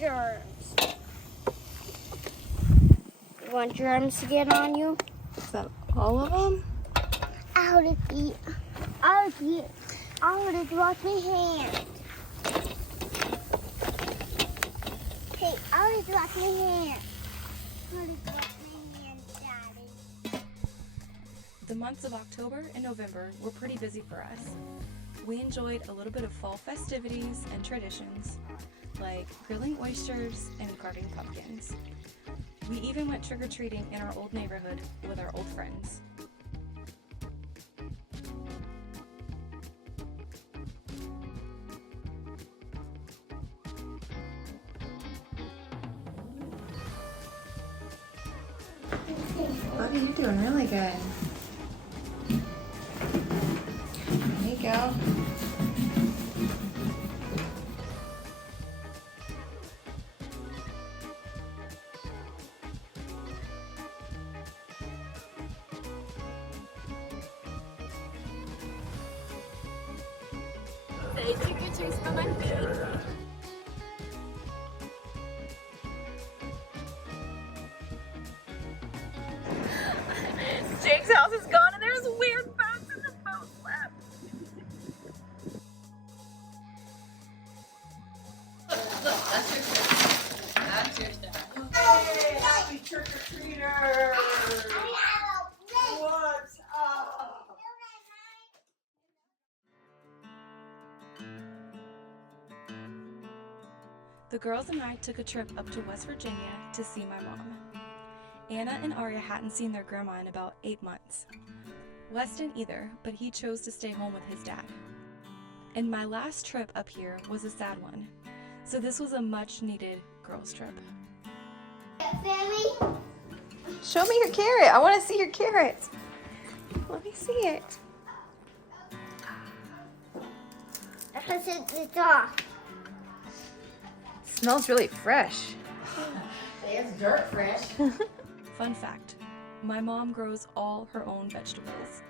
germs. You want germs to get on you? Is that all of them? I would wash my hands. Hey, I would wash my hands. Daddy. The months of October and November were pretty busy for us. We enjoyed a little bit of fall festivities and traditions, like grilling oysters and carving pumpkins. We even went trick-or-treating in our old neighborhood with our old friends. Buddy, you're doing really good. There you go. Say, take your taste on my face. Jake's house is gone and there's weird boats in the boat lap. Look, that's your stuff. That's your stuff. Hey, happy trick-or-treaters! What's up? The girls and I took a trip up to West Virginia to see my mom. Anna and Arya hadn't seen their grandma in about 8 months. Weston either, but he chose to stay home with his dad. And my last trip up here was a sad one, so this was a much-needed girls' trip. Sammy? Show me your carrot. I want to see your carrot. Let me see it. Let's take this off. Smells really fresh. It's dirt fresh. Fun fact, my mom grows all her own vegetables.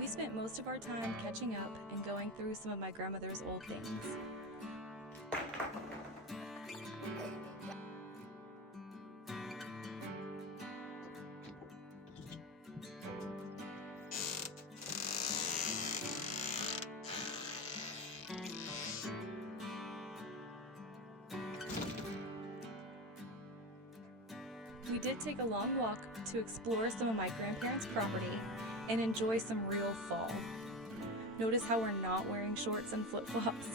We spent most of our time catching up and going through some of my grandmother's old things. We did take a long walk to explore some of my grandparents' property and enjoy some real fall. Notice how we're not wearing shorts and flip-flops.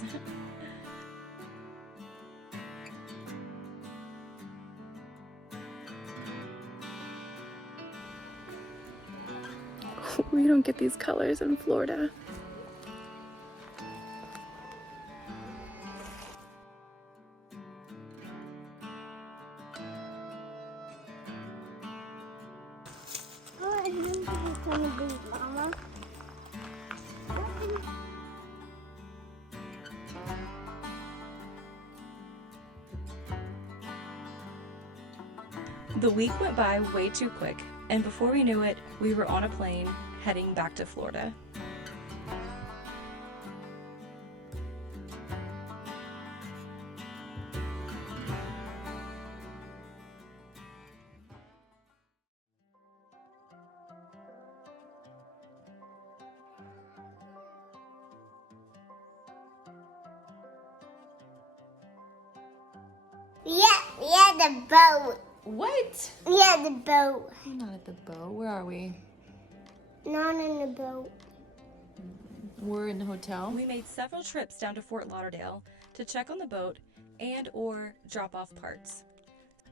We don't get these colors in Florida. Mama. The week went by way too quick, and before we knew it, we were on a plane heading back to Florida. Yeah, the boat. What? Yeah, the boat. We're not at the boat. Where are we? Not in the boat. We're in the hotel. We made several trips down to Fort Lauderdale to check on the boat and or drop off parts.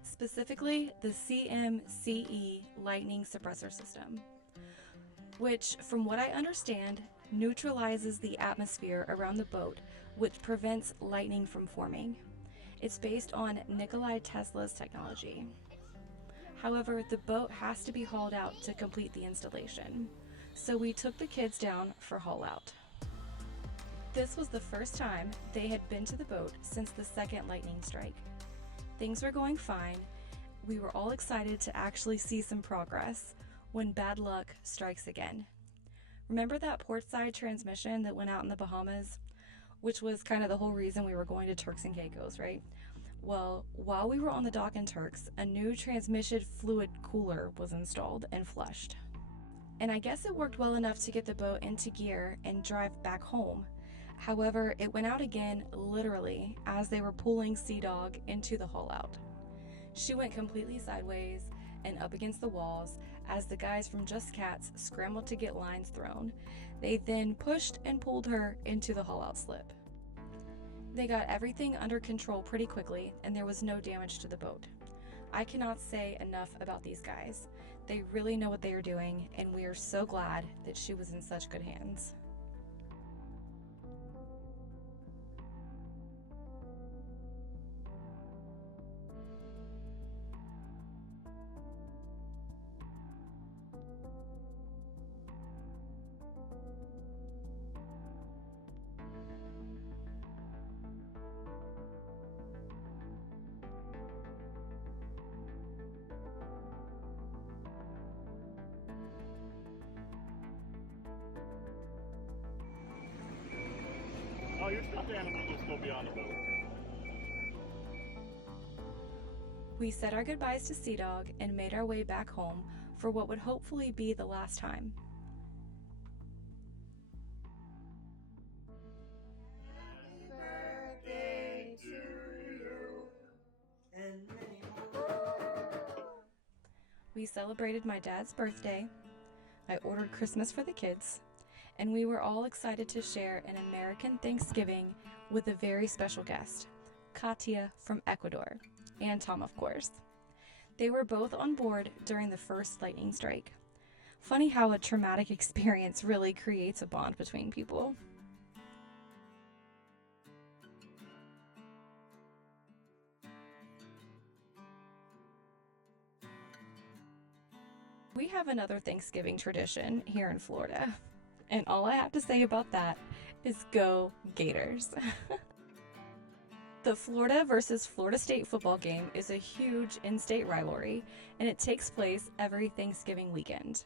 Specifically, the CMCE lightning suppressor system, which, from what I understand, neutralizes the atmosphere around the boat, which prevents lightning from forming. It's based on Nikola Tesla's technology. However, the boat has to be hauled out to complete the installation, so we took the kids down for haul out. This was the first time they had been to the boat since the second lightning strike. Things were going fine. We were all excited to actually see some progress when bad luck strikes again. Remember that portside transmission that went out in the Bahamas? which was kind of the whole reason we were going to Turks and Caicos, right? Well, while we were on the dock in Turks, a new transmission fluid cooler was installed and flushed. And I guess it worked well enough to get the boat into gear and drive back home. However, it went out again literally as they were pulling Sea Dog into the hull out. She went completely sideways and up against the walls as the guys from Just Cats scrambled to get lines thrown. They then pushed and pulled her into the hull out slip. They got everything under control pretty quickly and there was no damage to the boat. I cannot say enough about these guys. They really know what they are doing and we are so glad that she was in such good hands. Oh, your stuffed animals will still be on the boat. We said our goodbyes to Sea Dog and made our way back home for what would hopefully be the last time. Birthday to you. And many more. We celebrated my dad's birthday. I ordered Christmas for the kids. And we were all excited to share an American Thanksgiving with a very special guest, Katia from Ecuador, and Tom, of course. They were both on board during the first lightning strike. Funny how a traumatic experience really creates a bond between people. We have another Thanksgiving tradition here in Florida. And all I have to say about that is go Gators. The Florida versus Florida State football game is a huge in-state rivalry, and it takes place every Thanksgiving weekend.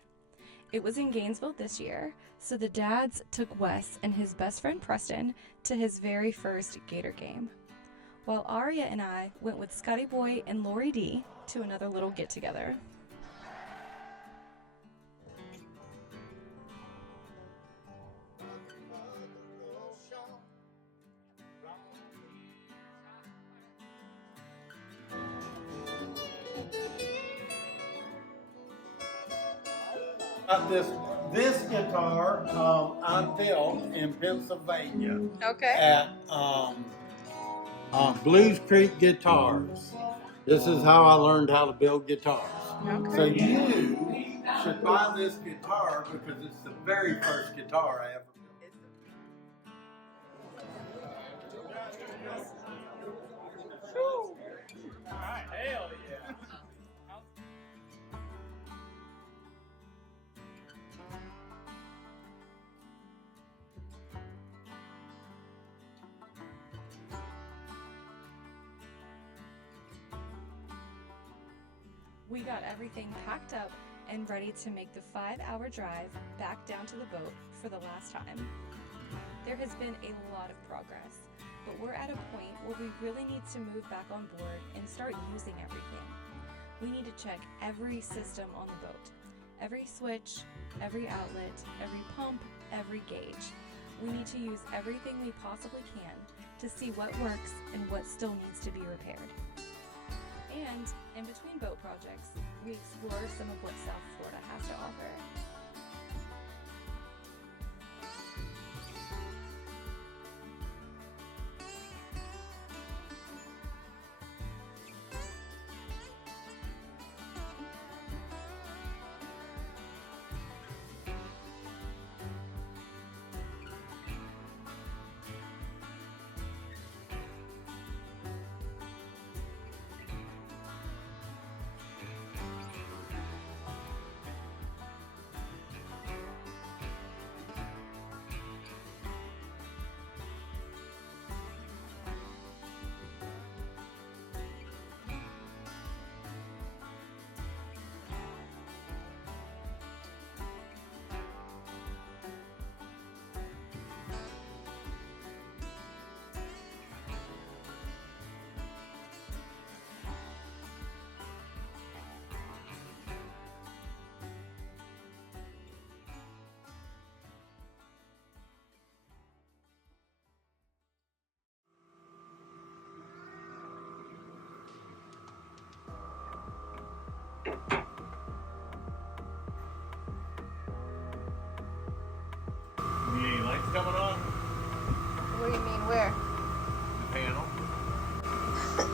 It was in Gainesville this year, so the dads took Wes and his best friend Preston to his very first Gator game, while Aria and I went with Scotty Boy and Lori D to another little get-together. This guitar I built in Pennsylvania Okay. at Blues Creek Guitars. This is how I learned how to build guitars. Okay. So you should buy this guitar because it's the very first guitar I ever built. Hell yeah. We got everything packed up and ready to make the 5-hour drive back down to the boat for the last time. There has been a lot of progress, but we're at a point where we really need to move back on board and start using everything. We need to check every system on the boat, every switch, every outlet, every pump, every gauge. We need to use everything we possibly can to see what works and what still needs to be repaired. And in between boat projects, we explore some of what South Florida has to offer.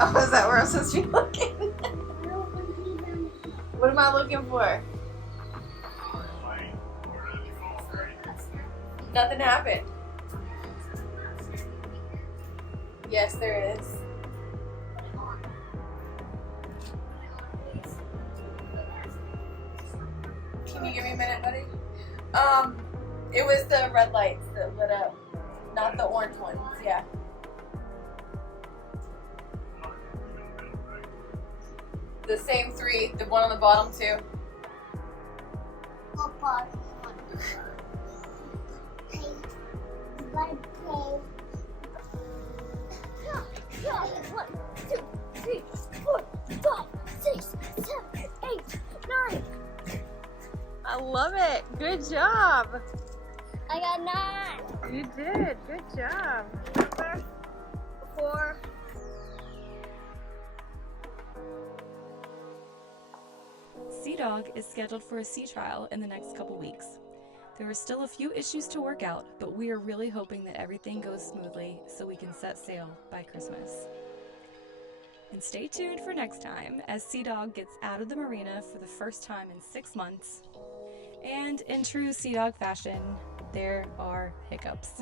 Oh, is that where I'm supposed to be looking? What am I looking for? Nothing happened. Yes, there is. Can you give me a minute, buddy? It was the red lights that lit up, not the orange ones. Yeah. The same three, the one on the bottom too. What bottom one? Hey, you gotta play. Yeah, 1, 2, 3, 4, 5, 6, 7, 8, 9. I love it. Good job. I got 9. You did. Good job. Number 4. Sea Dog is scheduled for a sea trial in the next couple weeks. There are still a few issues to work out, but we are really hoping that everything goes smoothly so we can set sail by Christmas. And stay tuned for next time as Sea Dog gets out of the marina for the first time in 6 months. And in true Sea Dog fashion, there are hiccups.